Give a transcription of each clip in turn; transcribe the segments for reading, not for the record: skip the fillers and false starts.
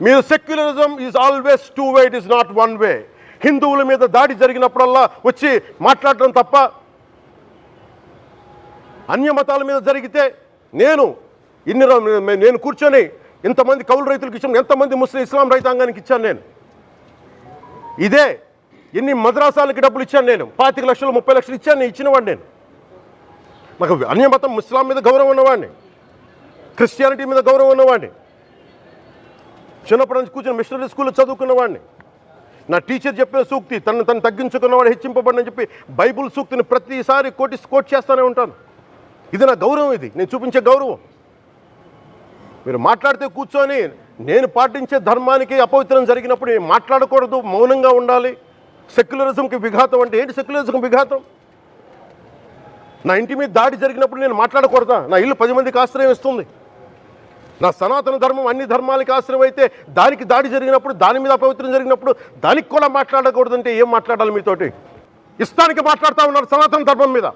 మీరు secularism is always two way, it is not one way. హిందువుల మీద దాడి జరిగినప్పుడల్లా వచ్చి మాట్లాడటం తప్ప, అన్య మతాల మీద జరిగితే నేను కూర్చొని ఇంతమంది కౌలు రైతులకు ఇచ్చాను, ఎంతమంది ముస్లిం ఇస్లాం రైతాంగానికి ఇచ్చాను నేను. ఇదే ఎన్ని మద్రాసాలకి డబ్బులు ఇచ్చాను నేను, 25 లక్షలు 30 లక్షలు ఇచ్చాను, నేను ఇచ్చినవాడిని. నేను నాకు అన్యమతం ఇస్లాం మీద గౌరవం ఉన్నవాడిని, క్రిస్టియానిటీ మీద గౌరవం ఉన్నవాడిని, చిన్నప్పటి నుంచి కూర్చొని మిషనరీ స్కూల్లో చదువుకున్నవాడిని. నా టీచర్ చెప్పిన సూక్తి తను తగ్గించుకున్నవాడు హెచ్చింపబడని చెప్పి బైబుల్ సూక్తిని ప్రతిసారి కోట్ చేస్తూనే ఉంటాను. ఇది నా గౌరవం, ఇది నేను చూపించే గౌరవం. మీరు మాట్లాడితే కూర్చొని నేను పాటించే ధర్మానికి అపవిత్రం జరిగినప్పుడు మాట్లాడకూడదు, మౌనంగా ఉండాలి. సెక్యులరిజంకి విఘాతం అంటే ఏంటి? సెక్యులరిజంకి విఘాతం నా ఇంటి మీద దాడి జరిగినప్పుడు నేను మాట్లాడకూడదా? నా ఇల్లు 10 మందికి ఆశ్రయం ఇస్తుంది. నా సనాతన ధర్మం అన్ని ధర్మాలకి ఆశ్రయం అయితే దానికి దాడి జరిగినప్పుడు, దాని మీద అపవిత్రం జరిగినప్పుడు దానికి కూడా మాట్లాడకూడదంటే ఏం మాట్లాడాలి మీతోటి? ఇష్టానికి మాట్లాడుతూ ఉన్నారు సనాతన ధర్మం మీద.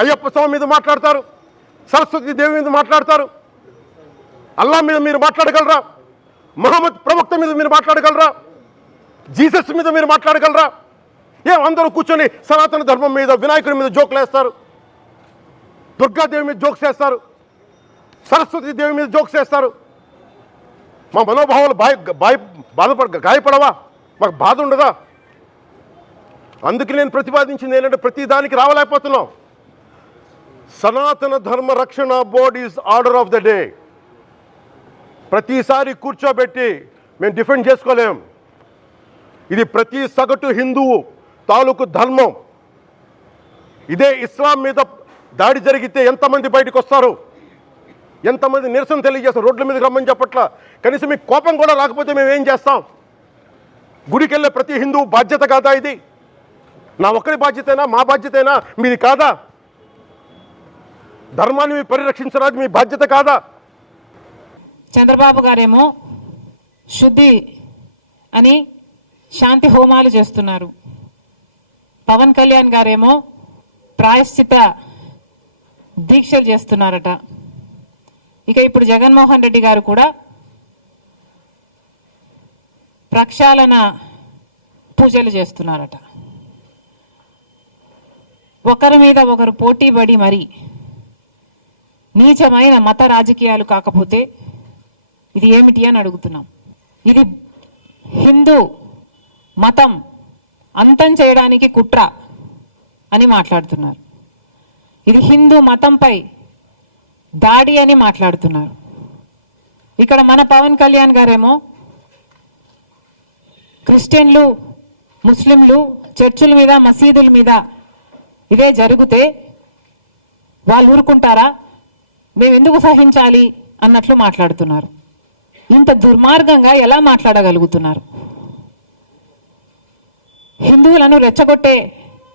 అయ్యప్ప స్వామి మీద మాట్లాడతారు, సరస్వతి దేవి మీద మాట్లాడతారు, అల్లా మీద మీరు మాట్లాడగలరా? మహమ్మద్ ప్రవక్త మీద మీరు మాట్లాడగలరా? జీసస్ మీద మీరు మాట్లాడగలరా? అందరూ కూర్చొని సనాతన ధర్మం మీద, వినాయకుడి మీద జోకులు వేస్తారు, దుర్గాదేవి మీద జోక్స్ వేస్తారు, సరస్వతి దేవి మీద జోక్స్ వేస్తారు. మా మనోభావాలు గాయపడవా? మాకు బాధ ఉండదా? అందుకే నేను ప్రతిపాదించింది ఏంటంటే ప్రతి దానికి రావలేకపోతున్నాం. సనాతన ధర్మ రక్షణ board is order of the day. ప్రతిసారి కూర్చోబెట్టి మేము డిఫెండ్ చేసుకోలేం. ఇది ప్రతి సగటు హిందువు తాలూకు ధర్మం. ఇదే ఇస్లాం మీద దాడి జరిగితే ఎంతమంది బయటకు వస్తారు, ఎంతమంది నిరసన తెలియజేస్తారు? రోడ్ల మీదకి రమ్మని చెప్పట్లా. కనీసం మీకు కోపం కూడా రాకపోతే మేము ఏం చేస్తాం? గుడికి వెళ్ళే ప్రతి హిందువు బాధ్యత కాదా ఇది? నా ఒక్కరి బాధ్యతైనా, మా బాధ్యతైనా, మీది కాదా? ధర్మాన్ని పరిరక్షించడానికి మీ బాధ్యత కాదా? చంద్రబాబు గారేమో శుద్ధి అని శాంతి హోమాలు చేస్తున్నారు. పవన్ కళ్యాణ్ గారేమో ప్రాయశ్చిత దీక్షలు చేస్తున్నారట. ఇక ఇప్పుడు జగన్మోహన్ రెడ్డి గారు కూడా ప్రక్షాళన పూజలు చేస్తున్నారట. ఒకరి మీద ఒకరు పోటీపడి మరి నీచమైన మత రాజకీయాలు కాకపోతే ఇది ఏమిటి అని అడుగుతున్నాం. ఇది హిందూ మతం అంతం చేయడానికి కుట్ర అని మాట్లాడుతున్నారు. ఇది హిందూ మతంపై దాడి అని మాట్లాడుతున్నారు. ఇక్కడ మన పవన్ కళ్యాణ్ గారేమో క్రిస్టియన్లు, ముస్లింలు చర్చిల మీద, మసీదుల మీద ఇదే జరిగితే వాళ్ళు ఊరుకుంటారా? మేము ఎందుకు సహించాలి అన్నట్లు మాట్లాడుతున్నారు. ఇంత దుర్మార్గంగా ఎలా మాట్లాడగలుగుతున్నారు? హిందువులను రెచ్చగొట్టే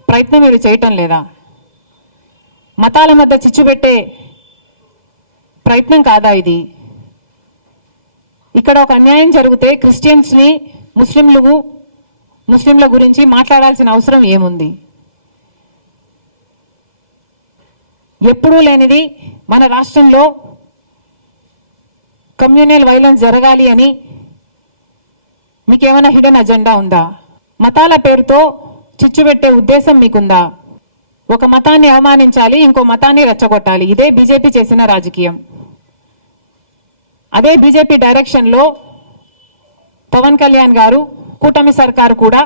ప్రయత్నం మీరు చేయటం లేదా? మతాల మధ్య చిచ్చు పెట్టే ప్రయత్నం కాదా ఇది? ఇక్కడ ఒక అన్యాయం జరిగితే క్రిస్టియన్స్ని, ముస్లింల గురించి మాట్లాడాల్సిన అవసరం ఏముంది? ఎప్పుడూ లేనిది మన రాష్ట్రంలో కమ్యూనల్ వైలెన్స్ జరగాలి అని మీకేమైనా హిడెన్ అజెండా ఉందా? మతాల పేరుతో చిచ్చు పెట్టే ఉద్దేశం మీకుందా? ఒక మతాన్ని అవమానించాలి, ఇంకో మతాన్ని రెచ్చగొట్టాలి. ఇదే బీజేపీ చేసిన రాజకీయం. అదే బీజేపీ డైరెక్షన్లో పవన్ కళ్యాణ్ గారు, కూటమి సర్కారు కూడా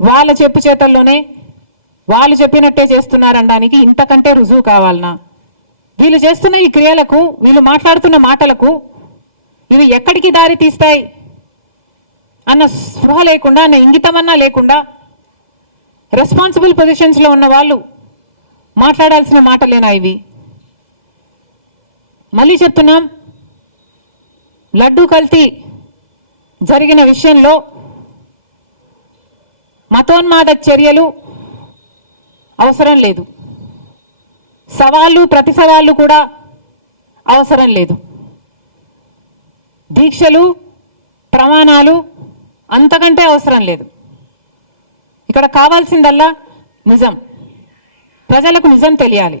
వాళ్ళ చెప్పు చేతల్లోనే వాళ్ళు చెప్పినట్టే చేస్తున్నారనడానికి ఇంతకంటే రుజువు కావాలనా? వీళ్ళు చేస్తున్న ఈ క్రియలకు, వీళ్ళు మాట్లాడుతున్న మాటలకు ఇవి ఎక్కడికి దారి తీస్తాయి అన్న స్పృహ లేకుండా, అన్న ఇంగితమన్నా లేకుండా రెస్పాన్సిబుల్ పొజిషన్స్లో ఉన్న వాళ్ళు మాట్లాడాల్సిన మాటలేనా ఇవి? మళ్ళీ చెప్తున్నాం, లడ్డూ కల్తీ జరిగిన విషయంలో మతోన్మాద చర్యలు అవసరం లేదు, సవాళ్ళు ప్రతి సవాళ్ళు కూడా అవసరం లేదు. దీక్షలు, ప్రమాణాలు అంతకంటే అవసరం లేదు. ఇక్కడ కావాల్సిందల్లా నిజం. ప్రజలకు నిజం తెలియాలి.